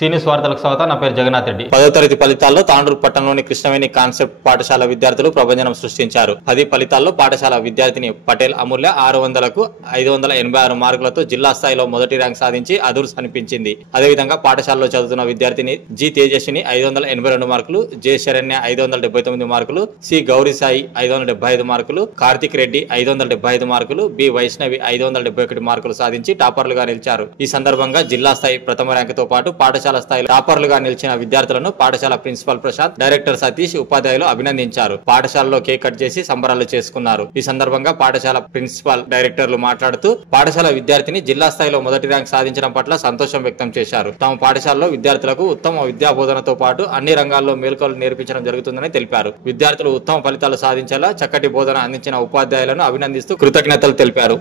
సీనియస్ వార్తలకు స్వాగతం. నా పేరు జగన్నాథ్ రెడ్డి. 10వ తరగతి ఫలితాల్లో తాండూరు పట్టణంలోని కృష్ణవేణి కాన్సెప్ట్ పాఠశాల విద్యార్థులు ప్రభంజనం సృష్టించారు. 10 ఫలితాల్లో పాఠశాల విద్యార్థిని పటేల్ అమూల్య 600కు 586 మార్కులతో జిల్లా స్థాయిలో మొదటి ర్యాంక్ సాధించి అదుర్స్ అనిపించింది. అదేవిధంగా పాఠశాలలో చదువుతున్న విద్యార్థిని జి తేజస్విని 582 మార్కులు, జె శరణ్య 579 మార్కులు, సి గౌరీ సాయి 575 మార్కులు, కార్తిక్ రెడ్డి 575 మార్కులు, బి వైష్ణవి 571 మార్కులు సాధించి టాపర్లుగా నిలిచారు. ఈ సందర్భంగా జిల్లా స్థాయి ప్రథమ ర్యాంకుతో పాటు పాఠశాల స్థాయిలో టాపర్లుగా నిలిచిన విద్యార్థులను పాఠశాల ప్రిన్సిపల్ ప్రసాద్, డైరెక్టర్ సతీష్, ఉపాధ్యాయులు అభినందించారు. పాఠశాలలో కేక్ కట్ చేసి సంబరాలు చేసుకున్నారు. ఈ సందర్భంగా పాఠశాల ప్రిన్సిపల్, డైరెక్టర్లు మాట్లాడుతూ పాఠశాల విద్యార్థిని జిల్లా స్థాయిలో మొదటి ర్యాంక్ సాధించడం పట్ల సంతోషం వ్యక్తం చేశారు. తమ పాఠశాలలో విద్యార్థులకు ఉత్తమ విద్యా బోధనతో పాటు అన్ని రంగాల్లో మేల్కొలు నేర్పించడం జరుగుతుందని తెలిపారు. విద్యార్థులు ఉత్తమ ఫలితాలు సాధించేలా చక్కటి బోధన అందించిన ఉపాధ్యాయులను అభినందిస్తూ కృతజ్ఞతలు తెలిపారు.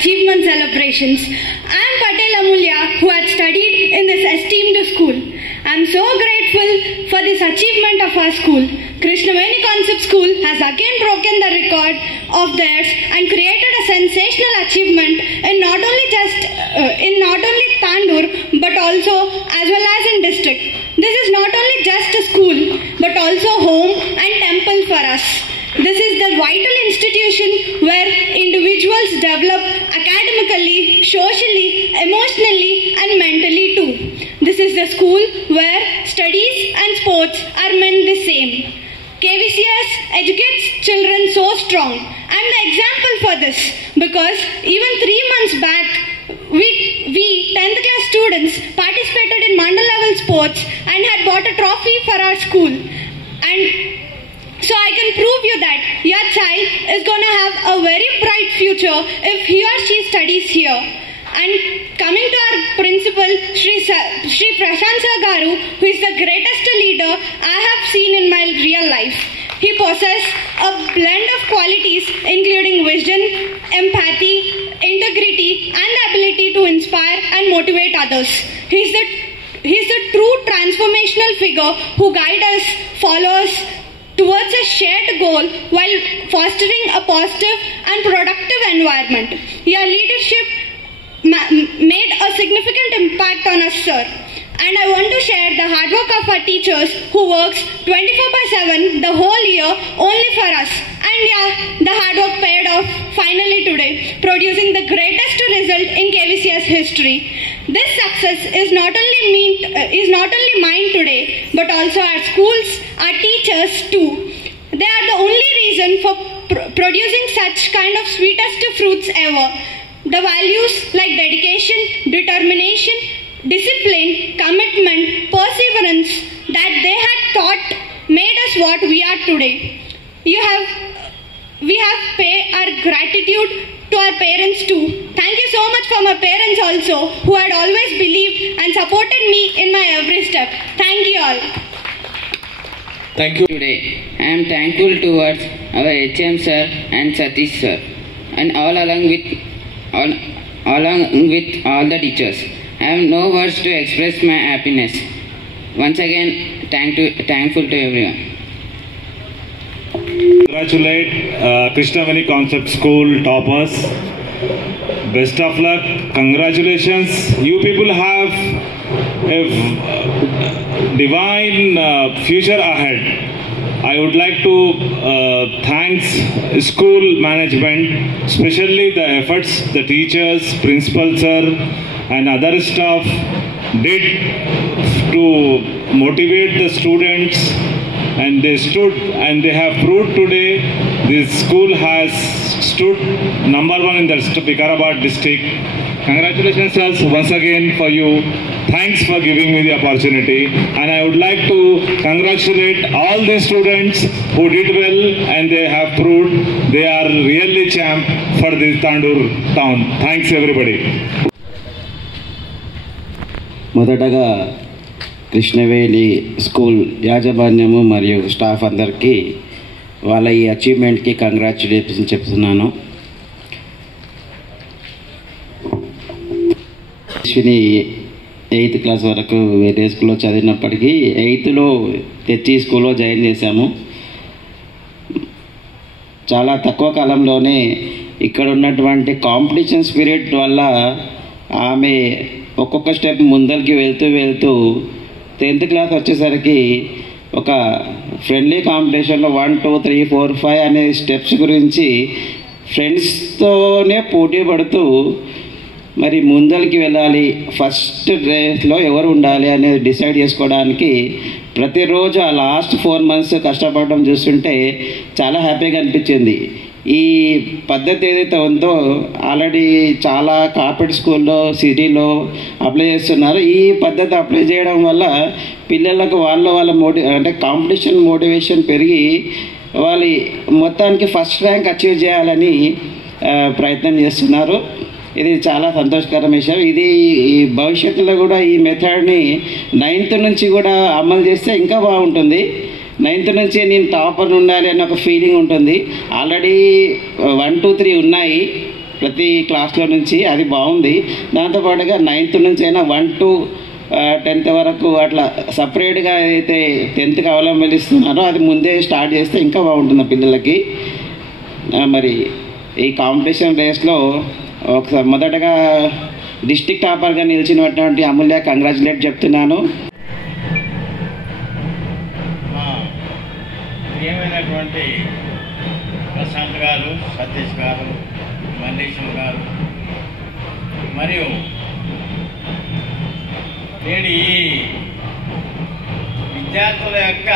Achievement celebrations. I am Patel Amulya, who had studied in this esteemed school. I am so grateful for this achievement of our school. Krishnaveni Concept School has again broken the record of theirs and created a sensational achievement in not only Tandur but also as well as in district. This is not only just a school but also home and temple for us. This is the vital institution where individuals develop academically, socially, emotionally and mentally too. This is the school where studies and sports are meant the same. KVCS educates children so strong. I am the example for this because even 3 months back, we 10th class students participated in mandal level sports and had bought a trophy for our school. And so I can prove you that your child is going to have a very bright future if he or she studies here. And coming to our principal, Shri Prashant Sir Garu, who is the greatest leader I have seen in my real life. He possesses a blend of qualities including vision, empathy, integrity and the ability to inspire and motivate others. He is the true transformational figure who guides us, follows towards a shared goal while fostering a positive and productive environment. Your leadership made a significant impact on us, sir. And I want to share the hard work of our teachers who works 24/7 the whole year only for us. And yeah, the hard work paid off finally today, producing the greatest result in KVCS history. This success is not only mine today, but also our schools, our teachers too. They are the only reason for producing such kind of sweetest fruits ever. The values like dedication, determination, discipline, commitment, perseverance that they had taught made us what we are today. We have pay our gratitude to our parents too. Thank you so much for my parents also, who had always believed and supported me in my every step. Thank you all. Thank you. Today, I am thankful towards our HM sir and Satish sir, and all along with all the teachers. I have no words to express my happiness. Once again, thankful to everyone. Congratulate Krishnaveni Concept School toppers. Best of luck. Congratulations. You people have a divine future ahead. I would like to thank school management, especially the efforts the teachers, principal sir and other staff did to motivate the students, and they stood and they have proved today this school has stood number 1 in the Vikarabad district. Congratulations sir, once again for you. Thanks for giving me the opportunity, and I would like to congratulate all the students who did well and they have proved they are really champ for this Tandur town. Thanks everybody. మొదటగా Krishnaveni school యాజమాన్యము మరియు staff అందరికీ వాళ్ళ ఈ అచీవ్మెంట్కి congratulation చెప్తున్నాను. Ashwini 8th class వరకు వేరే స్కూల్లో చదివినప్పటికీ 8thలో తెచ్చి స్కూల్లో జాయిన్ చేశాము. చాలా తక్కువ కాలంలోనే ఇక్కడ ఉన్నటువంటి కాంపిటీషన్ స్పిరిట్ వల్ల ఆమె ఒక్కొక్క స్టెప్ ముందరికి వెళ్తూ 10th క్లాస్ వచ్చేసరికి ఒక ఫ్రెండ్లీ కాంపిటీషన్లో 1, 2, 3, 4, 5 అనే స్టెప్స్ గురించి ఫ్రెండ్స్తోనే పోటీ పడుతూ మరి ముందరికి వెళ్ళాలి, ఫస్ట్ రేస్లో ఎవరు ఉండాలి అనేది డిసైడ్ చేసుకోవడానికి ప్రతిరోజు ఆ లాస్ట్ 4 months కష్టపడడం చూస్తుంటే చాలా హ్యాపీగా అనిపించింది. ఈ పద్ధతి ఏదైతే ఉందో ఆల్రెడీ చాలా కార్పొరేట్ స్కూల్లో సిటీలో అప్లై చేస్తున్నారు. ఈ పద్ధతి అప్లై చేయడం వల్ల పిల్లలకు వాళ్ళ అంటే కాంపిటీషన్ మోటివేషన్ పెరిగి వాళ్ళు మొత్తానికి ఫస్ట్ ర్యాంక్ అచీవ్ చేయాలని ప్రయత్నం చేస్తున్నారు. ఇది చాలా సంతోషకరమైన విషయం. ఇది ఈ భవిష్యత్తులో కూడా ఈ మెథడ్ని 9th నుంచి కూడా అమలు చేస్తే ఇంకా బాగుంటుంది. 9th నుంచి నేను టాపర్ ఉండాలి అన్న ఒక ఫీలింగ్ ఉంటుంది. ఆల్రెడీ 1, 2, 3 ఉన్నాయి. ప్రతి క్లాస్లో నుంచి, అది బాగుంది. దాంతోపాటుగా 9th నుంచి అయినా 1 to 10th వరకు అట్లా సపరేట్గా అయితే 10th అవలంబిస్తున్నారో అది ముందే స్టార్ట్ చేస్తే ఇంకా బాగుంటుంది పిల్లలకి. మరి ఈ కాంపిటీషన్ రేస్లో ఒకసారి మొదటగా డిస్ట్రిక్ట్ టాపర్గా నిలిచినటువంటి అమూల్య కంగ్రాచులేట్ చెప్తున్నాను. ప్రియమైనటువంటి ప్రశాంత్ గారు, సతీష్ గారు, మల్లేశం గారు మరియు నేను ఈ విద్యార్థుల యొక్క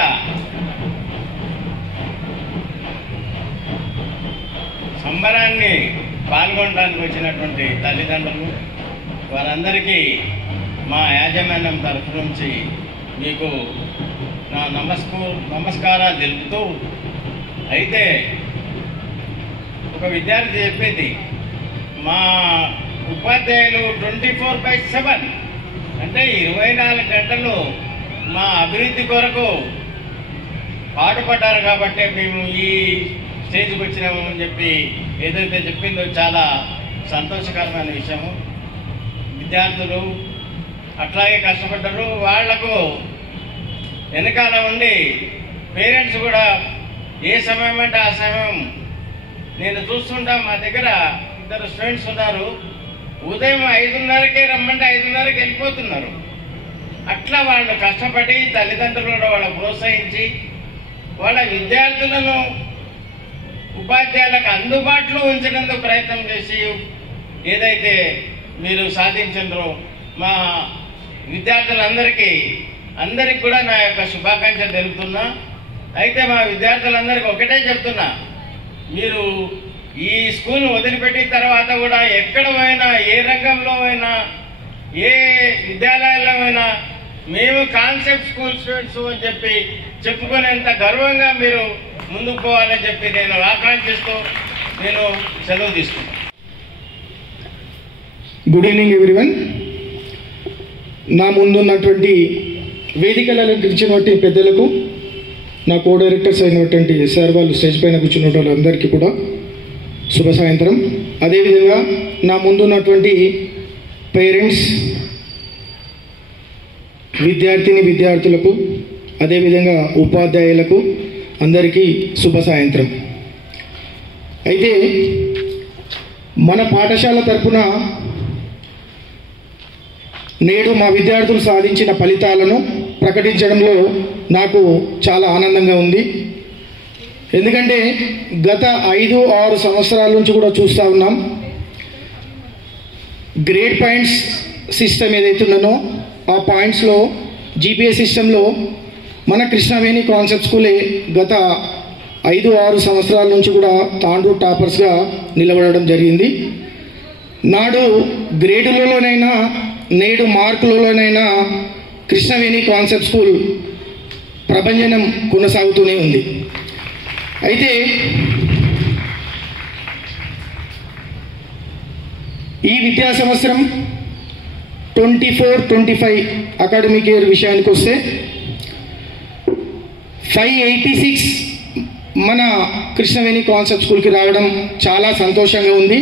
సంబరాన్ని పాల్గొనడానికి వచ్చినటువంటి తల్లిదండ్రులు వారందరికీ మా యాజమాన్యం తరఫు నుంచి మీకు నా నమస్కారాలు తెలుపుతూ, అయితే ఒక విద్యార్థి చెప్పేది, మా ఉపాధ్యాయులు 24/7 అంటే 24 గంటలు మా అభివృద్ధి కొరకు పాటుపడ్డారు కాబట్టి మేము ఈ స్టేజ్కి వచ్చినామని చెప్పి ఏదైతే చెప్పిందో చాలా సంతోషకరమైన విషయము. విద్యార్థులు అట్లాగే కష్టపడ్డారు. వాళ్లకు వెనకాల ఉండి పేరెంట్స్ కూడా ఏ సమయం అంటే ఆ సమయం నేను చూస్తుంటా. మా దగ్గర 2 స్టూడెంట్స్ ఉన్నారు, ఉదయం 5:30కే రమ్మంటే 5:30కి వెళ్ళిపోతున్నారు. అట్లా వాళ్ళు కష్టపడి తల్లిదండ్రులను వాళ్ళు ప్రోత్సహించి వాళ్ళ విద్యార్థులను ఉపాధ్యాయులకు అందుబాటులో ఉంచడానికి ప్రయత్నం చేసి ఏదైతే మీరు సాధించారో మా విద్యార్థులందరికీ కూడా నా యొక్క శుభాకాంక్షలు తెలుపుతున్నా. అయితే మా విద్యార్థులందరికీ ఒకటే చెప్తున్నా, మీరు ఈ స్కూల్ను వదిలిపెట్టిన తర్వాత కూడా ఎక్కడ పోయినా, ఏ రంగంలో అయినా, ఏ విద్యాలయాల్లో అయినా మేము కాన్సెప్ట్ స్కూల్ స్టూడెంట్స్ అని చెప్పి చెప్పుకునేంత గర్వంగా మీరు ముందుకు పోవాలని చెప్పి నేను ఆకాంక్షిస్తూ నేను సెలవు తీసుకున్నాను. Good evening everyone. నా ముందున్నటువంటి వేదికలలో కూర్చున్నటువంటి పెద్దలకు, నా కో డైరెక్టర్స్ అయినటువంటి సార్ వాళ్ళు స్టేజ్ పైన కూర్చున్న వాళ్ళందరికీ కూడా శుభ సాయంత్రం. అదేవిధంగా నా ముందున్నటువంటి పేరెంట్స్, విద్యార్థులకు, అదేవిధంగా ఉపాధ్యాయులకు అందరికీ శుభ సాయంత్రం. అయితే మన పాఠశాల తరపున నేడు మా విద్యార్థులు సాధించిన ఫలితాలను ప్రకటించడంలో నాకు చాలా ఆనందంగా ఉంది. ఎందుకంటే గత 5-6 సంవత్సరాల నుంచి కూడా చూస్తూ ఉన్నాం, గ్రేడ్ పాయింట్స్ సిస్టమ్ ఏదైతే ఉందో ఆ పాయింట్స్లో జీపీఎస్ సిస్టంలో మన కృష్ణవేణి కాన్సెప్ట్ స్కూలే గత 5-6 సంవత్సరాల నుంచి కూడా తాండూరు టాపర్స్గా నిలబడడం జరిగింది. నాడు గ్రేడులలోనైనా నేడు మార్కులలోనైనా కృష్ణవేణి కాన్సెప్ట్ స్కూల్ ప్రభంజనం కొనసాగుతూనే ఉంది. అయితే ఈ విద్యా సంవత్సరం 24-25 అకాడమిక్ ఇయర్ విషయానికి వస్తే 586 మన కృష్ణవేణి కాన్సెప్ట్ స్కూల్కి రావడం చాలా సంతోషంగా ఉంది.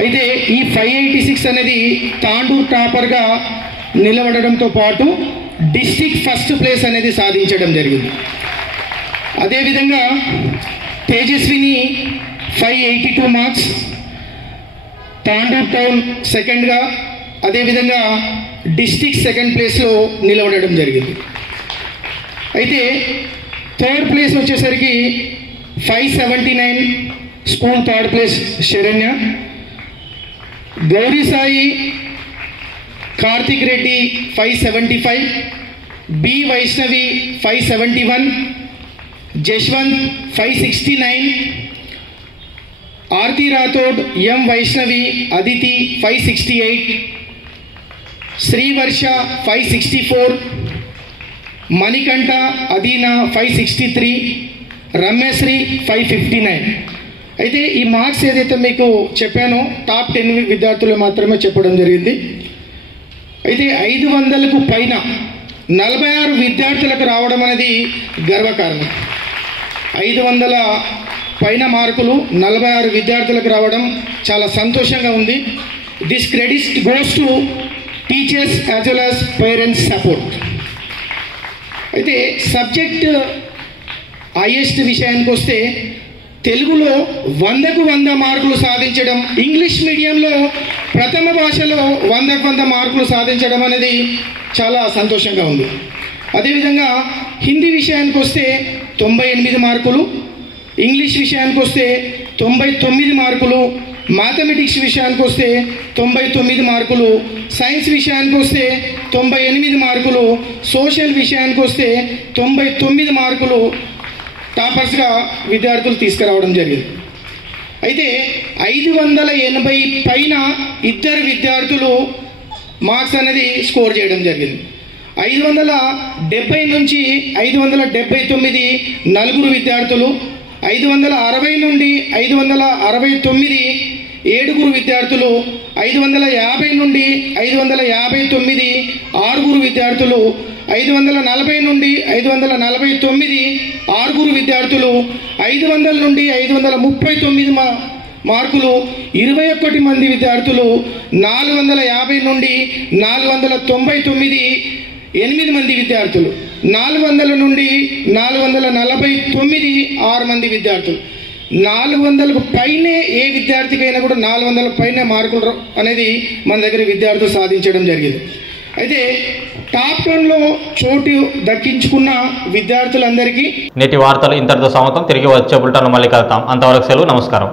అయితే ఈ 586 అనేది తాండూరు టాపర్గా నిలబడడంతో పాటు డిస్ట్రిక్ట్ ఫస్ట్ ప్లేస్ అనేది సాధించడం జరిగింది. అదేవిధంగా తేజస్విని 582 మార్క్స్, తాండూరు టౌన్ సెకండ్గా, అదేవిధంగా డిస్ట్రిక్ట్ సెకండ్ ప్లేస్లో నిలబడడం జరిగింది. అయితే థర్డ్ ప్లేస్ వచ్చేసరికి 579 school third place Saranya, Gauri Sai Karthik Reddy 575, B Vaishnavi 571, Jashwanth 569, Aarti Rathod, M Vaishnavi, Aditi 568, Srivarsha 564, Manikanta Adeena 563, Ramyasri 559. అయితే ఈ మార్క్స్ ఏదైతే మీకు చెప్పానో టాప్ 10 విద్యార్థులు మాత్రమే చెప్పడం జరిగింది. అయితే 500కు పైన 46 విద్యార్థులకు రావడం అనేది గర్వకారణం. పైన మార్కులు 46 విద్యార్థులకు రావడం చాలా సంతోషంగా ఉంది. This credit goes to teachers as well as parents support. అయితే సబ్జెక్ట్ హైయెస్ట్ విషయానికి వస్తే తెలుగులో 100కు 100 మార్కులు సాధించడం, ఇంగ్లీష్ మీడియంలో ప్రథమ భాషలో 100కు 100 మార్కులు సాధించడం అనేది చాలా సంతోషంగా ఉంది. అదేవిధంగా హిందీ విషయానికి వస్తే 98 మార్కులు, ఇంగ్లీష్ విషయానికి వస్తే 99 మార్కులు, మ్యాథమెటిక్స్ విషయానికి వస్తే 99 మార్కులు, సైన్స్ విషయానికి వస్తే 98 మార్కులు, సోషల్ విషయానికి వస్తే 99 మార్కులు టాపర్స్గా విద్యార్థులు తీసుకురావడం జరిగింది. అయితే 580 పైన ఇద్దరు విద్యార్థులు మార్క్స్ అనేది స్కోర్ చేయడం జరిగింది. 570 నుంచి 579 నలుగురు విద్యార్థులు, 560 నుండి 569 ఏడుగురు విద్యార్థులు, 550 నుండి 559 ఆరుగురు విద్యార్థులు, 540 నుండి 549 ఆరుగురు విద్యార్థులు, 500 నుండి 539 మార్కులు 21 మంది విద్యార్థులు, 450 నుండి 499 8 మంది విద్యార్థులు, 400 నుండి 449 6 మంది విద్యార్థులు. 400కు పైనే ఏ విద్యార్థికైనా కూడా 400 పైనే మార్కులు అనేది మన దగ్గర విద్యార్థులు సాధించడం జరిగింది. అయితే టాప్ 10లో చోటు దక్కించుకున్న విద్యార్థులందరికీ నేటి వార్తలు ఇంతటితో సమాప్తం. తిరిగి వచ్చే బులెటిన్లో మళ్ళీ కలుద్దాం. అంతవరకు సెలవు. నమస్కారం.